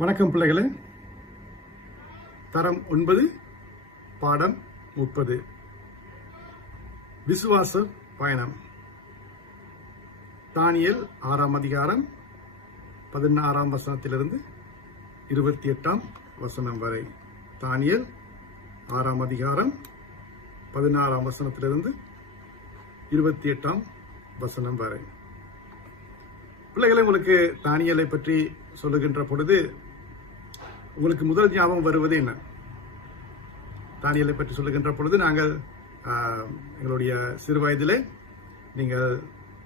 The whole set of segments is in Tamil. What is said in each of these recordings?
வணக்கம் பிள்ளைகளே. தரம் 9 பாடம் 30 விசுவாச பயணம். தானியேல் 6ஆம் அதிகாரம் 16ஆம் வசனத்திலிருந்து 28ஆம் வசனம் வரை. தானியேல் 6ஆம் அதிகாரம் 16ஆம் வசனத்திலிருந்து 28ஆம் வசனம் வரை. பிள்ளைகளை, உங்களுக்கு தானியேலை பற்றி சொல்லுகின்ற பொழுது உங்களுக்கு முதல் ஞாபகம் வருவது என்ன? தானியேலை பற்றி சொல்லுகின்ற பொழுது நாங்கள் எங்களுடைய சிறு வயதிலே நீங்கள்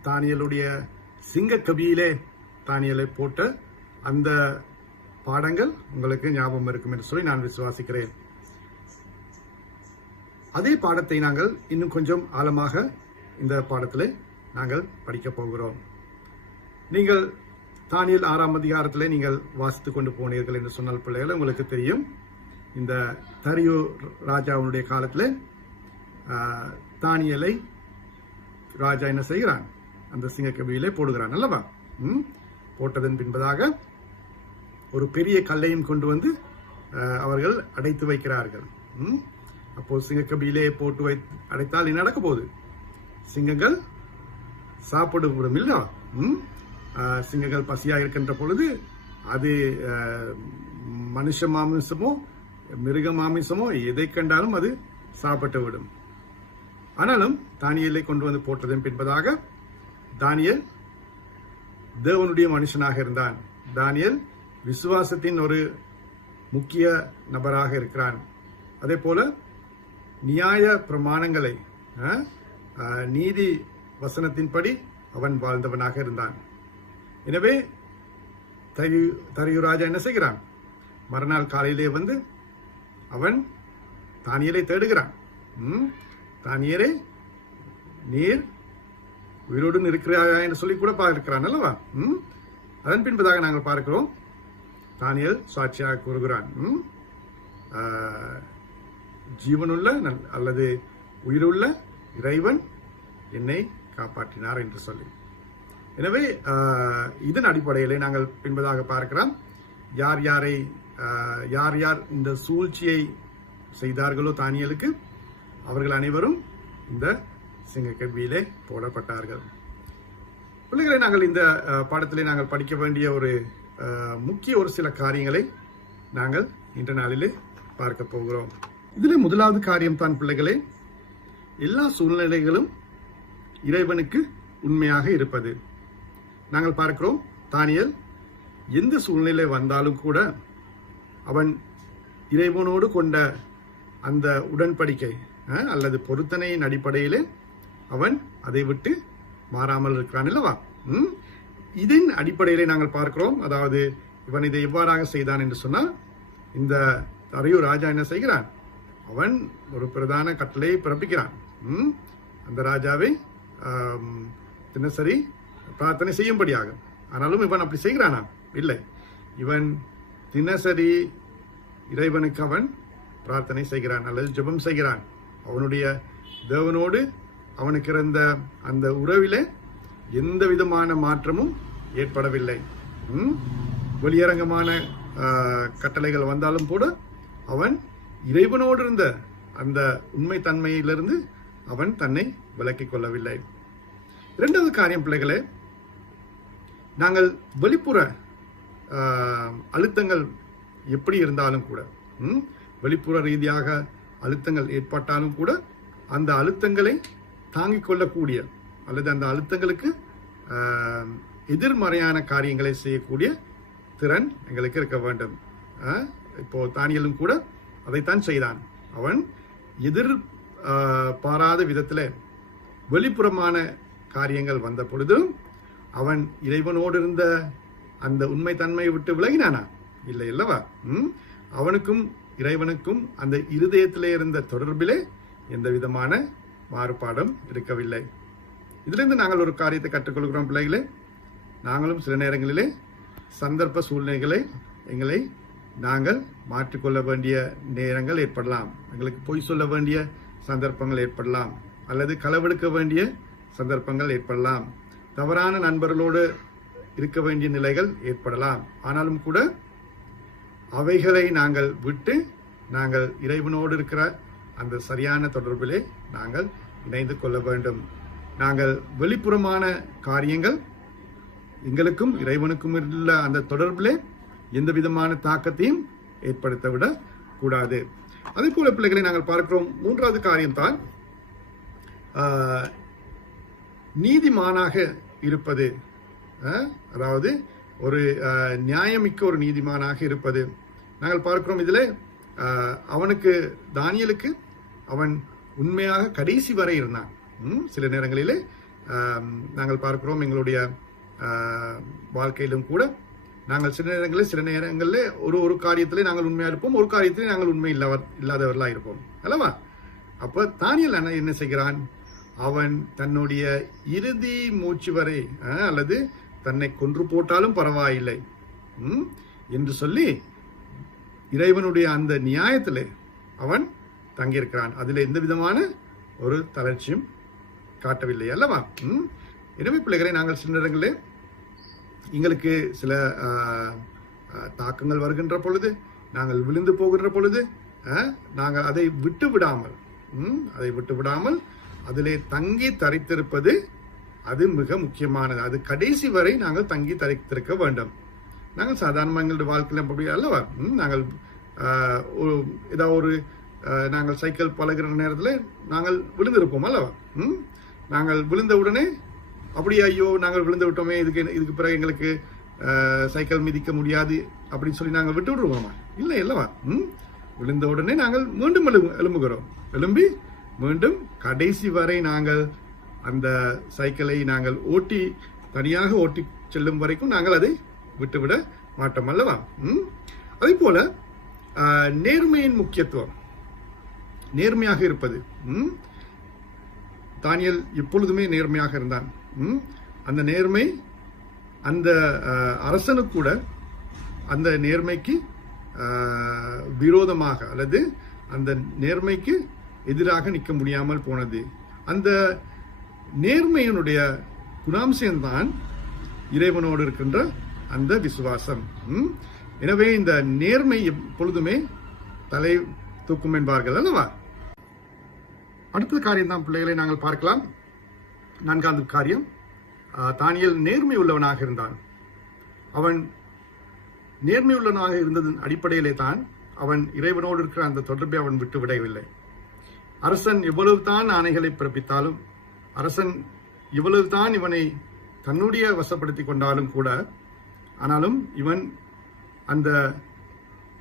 தானியேலுடைய சிங்கக்கபியிலே தானியேலை போட்ட அந்த பாடங்கள் உங்களுக்கு ஞாபகம் இருக்கும் என்று சொல்லி நான் விசுவாசிக்கிறேன். அதே பாடத்தை நாங்கள் இன்னும் கொஞ்சம் ஆழமாக இந்த பாடத்திலே நாங்கள் படிக்கப் போகிறோம். நீங்கள் தானியேல் 6ஆம் அதிகாரத்திலே நீங்கள் வாசித்துக் கொண்டு போனீர்கள் என்று சொன்னால் பிள்ளைகள், உங்களுக்கு தெரியும், இந்த தரியு ராஜாவுடைய காலத்தில் தானியேலை ராஜா என்ன செய்கிறான்? அந்த சிங்கக்கபியிலே போடுகிறான் அல்லவா? போட்டதன் பின்பதாக ஒரு பெரிய கல்லையும் கொண்டு வந்து அவர்கள் அடைத்து வைக்கிறார்கள். அப்போ சிங்கக்கபியிலே போட்டு அடைத்தால் என்ன நடக்க போகுது? சிங்கங்கள் சாப்பிடும் இல்ல. சிங்கங்கள் பசியாக இருக்கின்ற பொழுது அது மனுஷ மாமிசமோ மிருக மாமிசமோ எதை கண்டாலும் அது சாப்பிட்டு விடும். ஆனாலும் தானியேலை கொண்டு வந்து போட்டதன் பின்பதாக தானியேல் தேவனுடைய மனுஷனாக இருந்தான். தானியேல் விசுவாசத்தின் ஒரு முக்கிய நபராக இருக்கிறான். அதே போல நியாய பிரமாணங்களை நீதி வசனத்தின்படி அவன் வாழ்ந்தவனாக இருந்தான். எனவே தரியு ராஜா என்ன செய்கிறான்? மறுநாள் காலையிலே வந்து அவன் தானியேலை தேடுகிறான். தானியேலே, நீர் உயிரோடு இருக்கிறாயா என்று சொல்லி கூட பார்க்கிறான் அல்லவா? அதன் பின்பதாக நாங்கள் பார்க்கிறோம், தானியேல் சாட்சியாக கூறுகிறான், ஜீவனுள்ள அல்லது உயிருள்ள இறைவன் என்னை காப்பாற்றினார் என்று சொல்லி. எனவே இதன் அடிப்படையிலே நாங்கள் பின்பதாக பார்க்கிறோம், யார் யார் இந்த சூழ்ச்சியை செய்தார்களோ தானியேலுக்கு, அவர்கள் அனைவரும் இந்த சிங்கக்கபியிலே போடப்பட்டார்கள். பிள்ளைகளை, நாங்கள் இந்த பாடத்திலே நாங்கள் படிக்க வேண்டிய ஒரு முக்கிய ஒரு சில காரியங்களை நாங்கள் இன்ற நாளிலே பார்க்க போகிறோம். இதில் முதலாவது காரியம் தான் பிள்ளைகளே, எல்லா சூழ்நிலைகளும் இறைவனுக்கு உண்மையாக இருப்பது. நாங்கள் பார்க்கிறோம், தானியேல் எந்த சூழ்நிலை வந்தாலும் கூட அவன் இறைவனோடு கொண்ட அந்த உடன்படிக்கை அல்லது பொருத்தனையின் அடிப்படையிலே அவன் அதை விட்டு மாறாமல் இருக்கிறான் அல்லவா? இதன் அடிப்படையிலே நாங்கள் பார்க்கிறோம், அதாவது இவன் இதை எவ்வாறாக செய்தான் என்று சொன்னால், இந்த தரியு ராஜா என்ன செய்கிறான்? அவன் ஒரு பிரதான கட்டளையை பிறப்பிக்கிறான். அந்த ராஜாவை தினசரி பிரார்த்தனை செய்யும்படியாக. ஆனாலும் இவன் அப்படி செய்கிறானா? இல்லை. இவன் தினசரி இறைவனுக்கு அவன் பிரார்த்தனை செய்கிறான் அல்லது ஜெபம் செய்கிறான். அவனுடைய தேவனோடு அவனுக்கு இருந்த அந்த உறவிலே எந்த விதமான மாற்றமும் ஏற்படவில்லை. வெளியரங்கமான கட்டளைகள் வந்தாலும் கூட அவன் இறைவனோடு இருந்த அந்த உண்மை தன்மையிலிருந்து அவன் தன்னை விலக்கிக் கொள்ளவில்லை. இரண்டாவது காரியம் பிள்ளைகளே, நாங்கள் வெளிப்புற அழுத்தங்கள் எப்படி இருந்தாலும் கூட, வெளிப்புற ரீதியாக அழுத்தங்கள் ஏற்பட்டாலும் கூட அந்த அழுத்தங்களை தாங்கிக் கொள்ளக்கூடிய அல்லது அந்த அழுத்தங்களுக்கு எதிர்மறையான காரியங்களை செய்யக்கூடிய திறன் எங்களுக்கு இருக்க வேண்டும். இப்போ தானியேலும் கூட அதைத்தான் செய்தான். அவன் பாராத விதத்தில் வெளிப்புறமான காரியங்கள் வந்த பொழுதும் அவன் இறைவனோடு இருந்த அந்த உண்மை தன்மையை விட்டு விலகினானா? இல்லை அல்லவா? அவனுக்கும் இறைவனுக்கும் அந்த இருதயத்திலே இருந்த தொடர்பிலே எந்த விதமான மாறுபாடும் இருக்கவில்லை. இதிலிருந்து நாங்கள் ஒரு காரியத்தை கற்றுக்கொள்கிறோம் பிள்ளைகளே. நாங்களும் சில நேரங்களிலே சந்தர்ப்ப சூழ்நிலைகளை எங்களை நாங்கள் மாற்றிக்கொள்ள வேண்டிய நேரங்கள் ஏற்படலாம். எங்களுக்கு பொய் சொல்ல வேண்டிய சந்தர்ப்பங்கள் ஏற்படலாம், அல்லது களவெடுக்க வேண்டிய சந்தர்ப்பங்கள் ஏற்படலாம், தவறான நண்பர்களோடு இருக்க வேண்டிய நிலைகள் ஏற்படலாம். ஆனாலும் கூட அவைகளை நாங்கள் விட்டு நாங்கள் இறைவனோடு இருக்கிற அந்த சரியான தொடர்பிலே நாங்கள் இணைந்து கொள்ள வேண்டும். நாங்கள் வெளிப்புறமான காரியங்கள் எங்களுக்கும் இறைவனுக்கும் உள்ள அந்த தொடர்பிலே எந்த விதமான தாக்கத்தையும் ஏற்படுத்த விட கூடாது. அதே போல பிள்ளைகளை நாங்கள் பார்க்கிறோம். மூன்றாவது காரியம்தான் நீதிமானாக இருப்பது. அதாவது ஒரு நியாயமிக்க ஒரு நீதிமானாக இருப்பது. நாங்கள் பார்க்கிறோம் இதில் அவனுக்கு தானியலுக்கு அவன் உண்மையாக கடைசி வரை இருந்தான். சில நேரங்களிலே நாங்கள் பார்க்கிறோம் எங்களுடைய வாழ்க்கையிலும் கூட நாங்கள் சில நேரங்களில் ஒரு காரியத்திலே நாங்கள் உண்மையா இருப்போம், ஒரு காரியத்திலே நாங்கள் உண்மை இல்லாதவர்களாக இருப்போம் அல்லவா? அப்ப தானியல் என்ன செய்கிறான்? அவன் தன்னுடைய இறுதி மூச்சு வரை அல்லது தன்னை கொன்று போட்டாலும் பரவாயில்லை என்று சொல்லி இறைவனுடைய அந்த நியாயத்திலே அவன் தங்கியிருக்கிறான். அதில் எந்த விதமான ஒரு தளர்ச்சியும் காட்டவில்லை அல்லவா? எனவே பிள்ளைகளை நாங்கள் சில நேரங்களில் எங்களுக்கு சில தாக்கங்கள் வருகின்ற பொழுது, நாங்கள் விழுந்து போகின்ற பொழுது நாங்கள் அதை விட்டு விடாமல் அதிலே தங்கி தரித்திருப்பது அது மிக முக்கியமானது. அது கடைசி வரை நாங்கள் தங்கி தரித்திருக்க வேண்டும். நாங்கள் சாதாரணமாக எங்களுடைய வாழ்க்கையில் அப்படி அல்லவா? நாங்கள் ஏதாவது நாங்கள் சைக்கிள் பழகிற நேரத்தில் நாங்கள் விழுந்திருப்போம் அல்லவா? நாங்கள் விழுந்த உடனே அப்படியே ஐயோ நாங்கள் விழுந்து விட்டோமே, இதுக்கு பிறகு எங்களுக்கு சைக்கிள் மிதிக்க முடியாது அப்படின்னு சொல்லி நாங்கள் விட்டு விடுவோமா? இல்லை அல்லவா? விழுந்த உடனே நாங்கள் மீண்டும் எழும்புகிறோம். எழும்பி மீண்டும் கடைசி வரை நாங்கள் அந்த சைக்கிளை நாங்கள் தனியாக ஓட்டி செல்லும் வரைக்கும் நாங்கள் அதை விட்டுவிட மாட்டோம் அல்லவா? அதே போல நேர்மையின் முக்கியத்துவம், நேர்மையாக இருப்பது. தானியல் எப்பொழுதுமே நேர்மையாக இருந்தான். அந்த நேர்மை அந்த அரசனுக்கு கூட அந்த நேர்மைக்கு விரோதமாக அல்லது அந்த நேர்மைக்கு எதிராக நிற்க முடியாமல் போனது. அந்த நேர்மையினுடைய குணாம்சம்தான் இறைவனோடு இருக்கின்ற அந்த விசுவாசம். எனவே இந்த நேர்மை எப்பொழுதுமே தலை தூக்கும் என்பார்கள் அல்லவா? அடுத்த காரியம் தான் பிள்ளைகளை நாங்கள் பார்க்கலாம். 4வது காரியம், தானியேல் நேர்மை உள்ளவனாக இருந்தான். அவன் நேர்மை உள்ளவனாக இருந்ததன் அடிப்படையிலே தான் அவன் இறைவனோடு இருக்கிற அந்த தொடர்பை அவன் விட்டு விடவில்லை. அரசன் எவ்வளவுதான் ஆணைகளை பிறப்பித்தாலும், அரசன் இவ்வளவுதான் இவனை தன்னுடைய வசப்படுத்தி கொண்டாலும் கூட, ஆனாலும் இவன் அந்த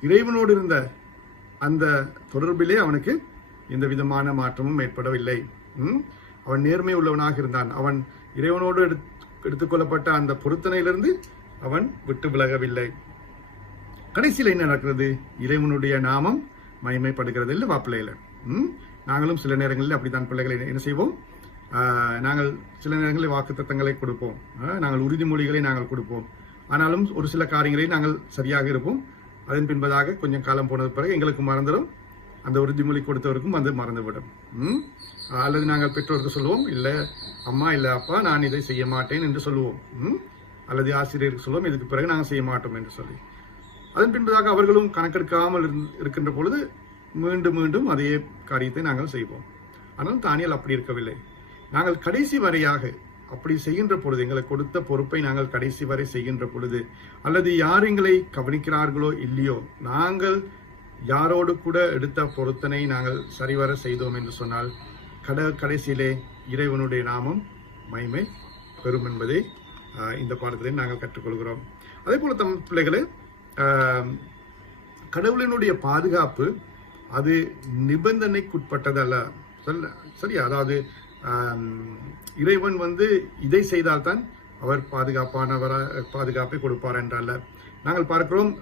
இறைவனோடு இருந்த அந்த தொடர்பிலே அவனுக்கு எந்த விதமான மாற்றமும் ஏற்படவில்லை. அவன் நேர்மை உள்ளவனாக இருந்தான். அவன் இறைவனோடு எடுத்துக்கொள்ளப்பட்ட அந்த பொருத்தனையிலிருந்து அவன் விட்டு விலகவில்லை. கடைசியில் என்ன நடக்கிறது? இறைவனுடைய நாமம் மகிமைப்படுகிறது இல்லை பிள்ளைகளை? நாங்களும் சில நேரங்களில் அப்படித்தான் பிள்ளைகளை என்ன செய்வோம்? நாங்கள் சில நேரங்களில் வாக்கு தத்தங்களை கொடுப்போம், நாங்கள் உறுதிமொழிகளை நாங்கள் கொடுப்போம். ஆனாலும் ஒரு சில காரியங்களை நாங்கள் சரியாக இருப்போம். அதன் பின்பதாக கொஞ்சம் காலம் போனது பிறகு எங்களுக்கு மறந்துடும், அந்த உறுதிமொழி கொடுத்தவருக்கும் அது மறந்துவிடும். அல்லது நாங்கள் பெற்றோருக்கு சொல்லுவோம், இல்லை அம்மா இல்லை அப்பா நான் இதை செய்ய மாட்டேன் என்று சொல்லுவோம். அல்லது ஆசிரியருக்கு சொல்லுவோம், இதுக்கு பிறகு நாங்கள் செய்ய மாட்டோம் என்று சொல்லி. அதன் பின்பதாக அவர்களும் கணக்கெடுக்காமல் இருக்கின்ற பொழுது மீண்டும் மீண்டும் அதே காரியத்தை நாங்கள் செய்வோம். ஆனால் தானியேல் அப்படி இருக்கவில்லை. நாங்கள் கடைசி வரையாக அப்படி செய்கின்ற பொழுது, எங்களுக்கு கொடுத்த பொறுப்பை நாங்கள் கடைசி வரை செய்கின்ற பொழுது, அல்லது யார் எங்களை கவனிக்கிறார்களோ இல்லையோ, நாங்கள் யாரோடு கூட எடுத்த பொருத்தனை நாங்கள் சரிவர செய்தோம் என்று சொன்னால் கடைசியிலே இறைவனுடைய நாமம் மகிமை பெறும் என்பதை இந்த பாடத்திலே நாங்கள் கற்றுக்கொள்கிறோம். அதே போல தம் பிள்ளைகளே, கடவுளினுடைய பாதுகாப்பு அது நிபந்தனைக்குட்பட்டதல்ல. சரியா? அதாவது இறைவன் இதை செய்தால்தான் அவர் பாதுகாப்பை கொடுப்பார் என்றல்ல. நாங்கள் பார்க்கிறோம்,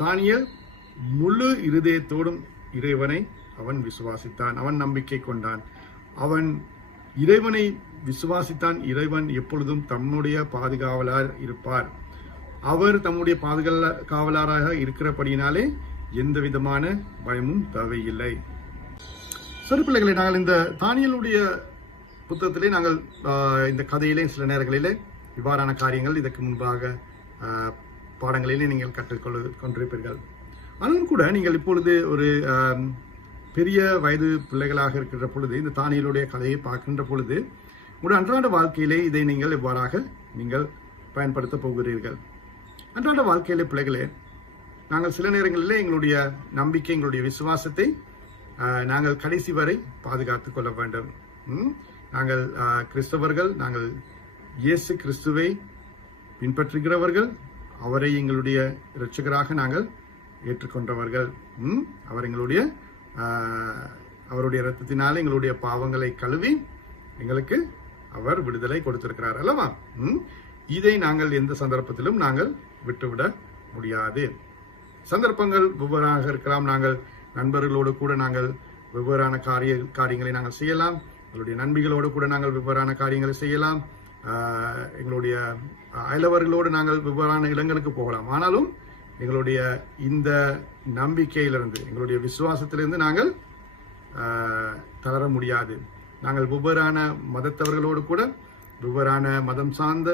தானியேல் முழு இருதயத்தோடும் இறைவனை அவன் விசுவாசித்தான், அவன் நம்பிக்கை கொண்டான், அவன் இறைவனை விசுவாசித்தான். இறைவன் எப்பொழுதும் தம்முடைய பாதுகாவலர் இருப்பார். அவர் தம்முடைய பாதுகாவலராக இருக்கிறபடியினாலே எந்த விதமான பயமும் தேவையில்லை. சரி பிள்ளைகளை, நாங்கள் இந்த தானியேலுடைய புத்தகத்திலே நாங்கள் இந்த கதையிலே சில நேரங்களிலே இவ்வாறான காரியங்கள் இதற்கு முன்பாக பாடங்களிலே நீங்கள் கொண்டிருப்பீர்கள். ஆனாலும் கூட நீங்கள் இப்பொழுது ஒரு பெரிய வயது பிள்ளைகளாக இருக்கிற பொழுது இந்த தானியலுடைய கதையை பார்க்கின்ற பொழுது உங்களுடைய அன்றாட வாழ்க்கையிலே இதை நீங்கள் எவ்வாறாக நீங்கள் பயன்படுத்த போகிறீர்கள்? அன்றாட வாழ்க்கையிலே பிள்ளைகளே, நாங்கள் சில நேரங்களிலே எங்களுடைய நம்பிக்கை, எங்களுடைய விசுவாசத்தை நாங்கள் கடைசி வரை பாதுகாத்துக் கொள்ள வேண்டும். நாங்கள் கிறிஸ்தவர்கள், நாங்கள் இயேசு கிறிஸ்துவை பின்பற்றுகிறவர்கள், அவரை எங்களுடைய இரட்சகராக நாங்கள் ஏற்றுக்கொண்டவர்கள். அவர் எங்களுடைய அவருடைய இரத்தத்தினாலே எங்களுடைய பாவங்களை கழுவி எங்களுக்கு அவர் விடுதலை கொடுத்திருக்கிறார் அல்லவா? இதை நாங்கள் எந்த சந்தர்ப்பத்திலும் நாங்கள் விட்டுவிட முடியாது. சந்தர்ப்பங்கள் வெவ்வேறாக இருக்கலாம். நாங்கள் நண்பர்களோடு கூட நாங்கள் வெவ்வேறான காரியங்களை நாங்கள் செய்யலாம். எங்களுடைய நண்பிகளோடு கூட நாங்கள் வெவ்வேறான காரியங்களை செய்யலாம். எங்களுடைய அயலவர்களோடு நாங்கள் வெவ்வேறான இடங்களுக்கு போகலாம். ஆனாலும் எங்களுடைய இந்த நம்பிக்கையிலிருந்து, எங்களுடைய விசுவாசத்திலிருந்து நாங்கள் தளர முடியாது. நாங்கள் வெவ்வேறான மதத்தவர்களோடு கூட, வெவ்வேறான மதம் சார்ந்த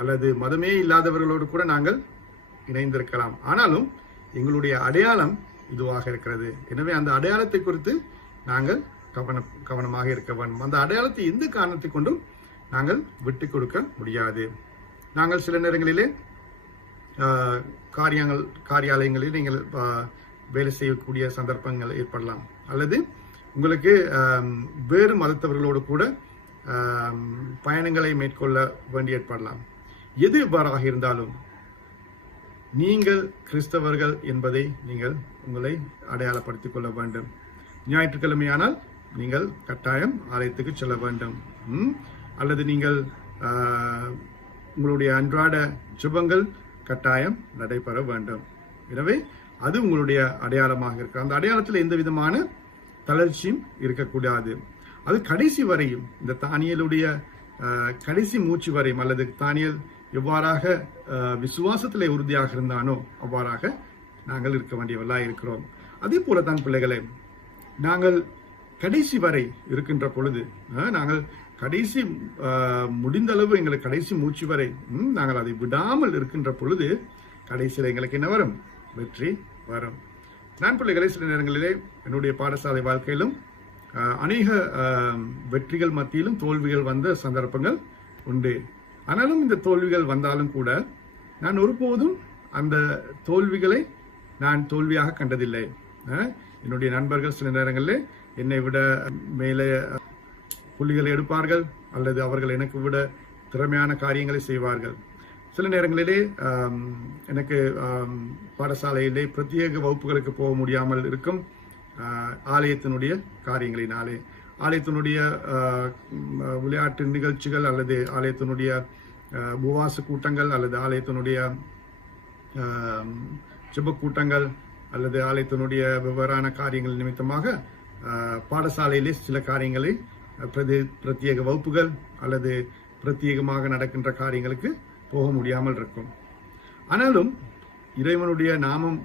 அல்லது மதமே இல்லாதவர்களோடு கூட நாங்கள் இணைந்திருக்கலாம். ஆனாலும் எங்களுடைய அடையாளம் இதுவாக இருக்கிறது. எனவே அந்த அடையாளத்தை குறித்து நாங்கள் கவனமாக இருக்க வேண்டும். அந்த அடையாளத்தை எந்த காரணத்தை கொண்டும் நாங்கள் கொடுக்க முடியாது. நாங்கள் சில நேரங்களிலே காரியாலயங்களில் நீங்கள் வேலை செய்யக்கூடிய சந்தர்ப்பங்கள் ஏற்படலாம். அல்லது உங்களுக்கு வேறு மதத்தவர்களோடு கூட பயணங்களை மேற்கொள்ள வேண்டி ஏற்படலாம். எது எவ்வாறாக இருந்தாலும் நீங்கள் கிறிஸ்தவர்கள் என்பதை நீங்கள் உங்களை அடையாளப்படுத்திக் கொள்ள வேண்டும். ஞாயிற்றுக்கிழமையானால் நீங்கள் கட்டாயம் ஆலயத்துக்கு செல்ல வேண்டும். அல்லது நீங்கள் உங்களுடைய அன்றாட ஜெபங்கள் கட்டாயம் நடைபெற வேண்டும். எனவே அது உங்களுடைய அடையாளமாக இருக்கு. அந்த அடையாளத்தில் எந்த விதமான தளர்ச்சியும் இருக்கக்கூடாது. அது கடைசி வரையும், இந்த தானியலுடைய கடைசி மூச்சு வரையும், அல்லது தானியல் எவ்வாறாக விசுவாசத்திலே உறுதியாக இருந்தானோ அவ்வாறாக நாங்கள் இருக்க வேண்டியவர்களாக இருக்கிறோம். அதே போலதான் பிள்ளைகளே, நாங்கள் கடைசி வரை இருக்கின்ற பொழுது, நாங்கள் கடைசி முடிந்த அளவு எங்களுக்கு கடைசி மூச்சு வரை நாங்கள் அதை விடாமல் இருக்கின்ற பொழுது கடைசியில் எங்களுக்கு என்ன வரும்? வெற்றி வரும். நான் பிள்ளைகளை சில நேரங்களிலே என்னுடைய பாடசாலை வாழ்க்கையிலும் அநேக வெற்றிகள் மத்தியிலும் தோல்விகள் வந்த சந்தர்ப்பங்கள் உண்டு. ஆனாலும் இந்த தோல்விகள் வந்தாலும் கூட நான் ஒருபோதும் அந்த தோல்விகளை நான் தோல்வியாக கண்டதில்லை. என்னுடைய நண்பர்கள் சில நேரங்களில் என்னை விட மேலே புள்ளிகளை எடுப்பார்கள், அல்லது அவர்கள் எனக்கு விட திறமையான காரியங்களை செய்வார்கள். சில நேரங்களிலே எனக்கு பாடசாலையிலே பிரத்யேக வகுப்புகளுக்கு போக முடியாமல் இருக்கும். ஆலயத்தினுடைய காரியங்களினாலே, ஆலயத்தினுடைய விளையாட்டு நிகழ்ச்சிகள், அல்லது ஆலயத்தினுடைய உபவாச கூட்டங்கள், அல்லது ஆலயத்தினுடைய ஜெப கூட்டங்கள், அல்லது ஆலயத்தினுடைய வெவ்வேறான காரியங்கள் நிமித்தமாக பாடசாலையிலே சில காரியங்களை பிரத்யேக வகுப்புகள் அல்லது பிரத்யேகமாக நடக்கின்ற காரியங்களுக்கு போக முடியாமல் இருக்கும். ஆனாலும் இறைவனுடைய நாமம்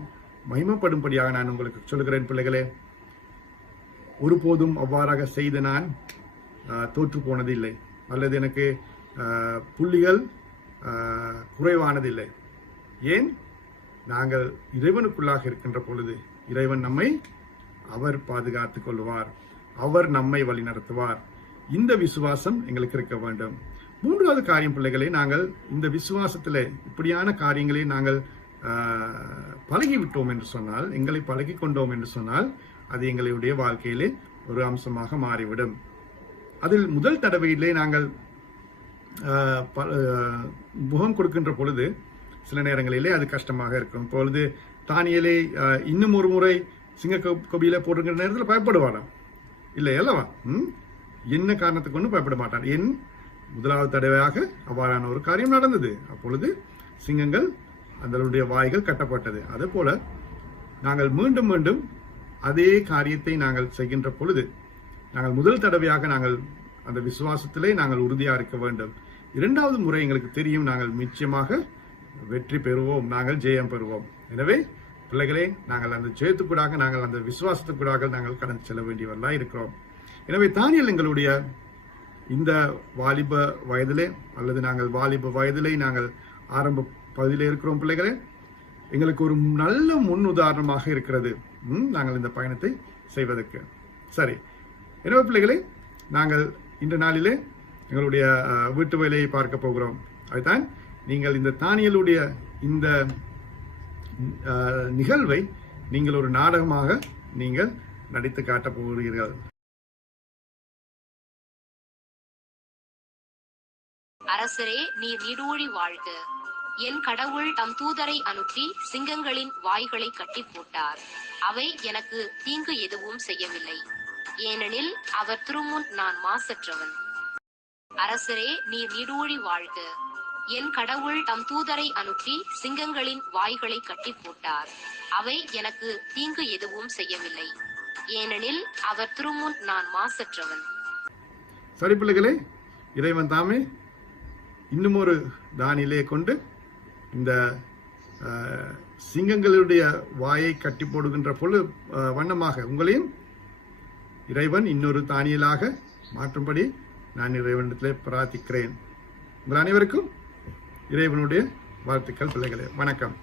மகிமைப்படும்படியாக நான் உங்களுக்கு சொல்லுகிறேன் பிள்ளைகளே, ஒருபோதும் அவ்வாறாக செய்த நான் தோற்று போனதில்லை, அல்லது எனக்கு புள்ளிகள் குறைவானதில்லை. ஏன்? நாங்கள் இறைவனுக்குள்ளாக இருக்கின்ற பொழுது இறைவன் நம்மை அவர் பாதுகாத்துக் கொள்வார், அவர் நம்மை வழி நடத்துவார். இந்த விசுவாசம் எங்களுக்கு இருக்க வேண்டும். மூன்றாவது காரியம் பிள்ளைகளே, நாங்கள் இந்த விசுவாசத்திலே இப்படியான காரியங்களை நாங்கள் பழகிவிட்டோம் என்று சொன்னால், எங்களை பழகி கொண்டோம் என்று சொன்னால், அது எங்களுடைய வாழ்க்கையிலே ஒரு அம்சமாக மாறிவிடும். அதில் முதல் தடவையிலே நாங்கள் முகம் கொடுக்கின்ற பொழுது சில நேரங்களிலே அது கஷ்டமாக இருக்கும். பொழுது தானியேலை இன்னும் ஒரு முறை சிங்க கொபியில போடுகிற நேரத்தில் பயப்படுவாராம், இல்லை அல்லவா? என்ன காரணத்துக்கு ஒன்றும் பயப்பட மாட்டார். என் முதலாவது தடவையாக அவ்வாறான ஒரு காரியம் நடந்தது. அப்பொழுது சிங்கங்கள் அதனுடைய வாய்கள் கட்டப்பட்டது. அதே போல நாங்கள் மீண்டும் மீண்டும் அதே காரியத்தை நாங்கள் செய்கின்ற பொழுது, நாங்கள் முதல் தடவையாக நாங்கள் அந்த விசுவாசத்திலே நாங்கள் உறுதியாக இருக்க வேண்டும். இரண்டாவது முறை எங்களுக்கு தெரியும், நாங்கள் நிச்சயமாக வெற்றி பெறுவோம், நாங்கள் ஜெயம் பெறுவோம். எனவே பிள்ளைகளே, நாங்கள் அந்த ஜெயத்துக்கூடாக, நாங்கள் அந்த விசுவாசத்துக்கூடாக நாங்கள் கடந்து செல்ல வேண்டியவர்களாக இருக்கிறோம். எனவே தானியேல் எங்களுடைய இந்த வாலிப வயதிலே, அல்லது நாங்கள் வாலிப வயதிலே நாங்கள் ஆரம்ப பகுதியிலே இருக்கிறோம் பிள்ளைகளே. எங்களுக்கு ஒரு நல்ல முன் உதாரணமாக இருக்கிறது நாங்கள் இந்த பயணத்தை செய்வதற்கு. சரி, எனவே பிள்ளைகளே, நாங்கள் இந்த நாளிலே எங்களுடைய வீட்டு வேலையை பார்க்க போகிறோம். அதுதான் நீங்கள் இந்த தானியலுடைய இந்த நிகழ்வை நீங்கள் ஒரு நாடகமாக நீங்கள் நடித்து காட்டப் போகிறீர்கள். அரசரே, நீர் நீடூழி வாழ்க. என் கடவுள் தம் தூதரை அனுப்பி சிங்கங்களின் வாய்களை கட்டி போட்டார். அவை எனக்கு தீங்கு எதுவும் செய்யவில்லை, ஏனெனில் அவர் திருமுன் நான் மாசற்றவன். அரசரே, நீர் நீடூழி வாழ்க. என் கடவுள் தம் தூதரை அனுப்பி சிங்கங்களின் வாய்களை கட்டி போட்டார். அவை எனக்கு தீங்கு எதுவும் செய்யவில்லை, ஏனெனில் அவர் திருமுன் நான் மாசற்றவன். சரி பிள்ளைகளே, இறைவன் தாமே இன்னும் ஒரு தானியிலே கொண்டு இந்த சிங்கங்களுடைய வாயை கட்டி போடுகின்ற வண்ணமாக உங்களையும் இறைவன் இன்னொரு தானியலாக மாற்றும்படி நான் இறைவனிடத்திலே பிரார்த்திக்கிறேன். உங்கள் அனைவருக்கும் இறைவனுடைய வாழ்த்துக்கள் பிள்ளைகளே. வணக்கம்.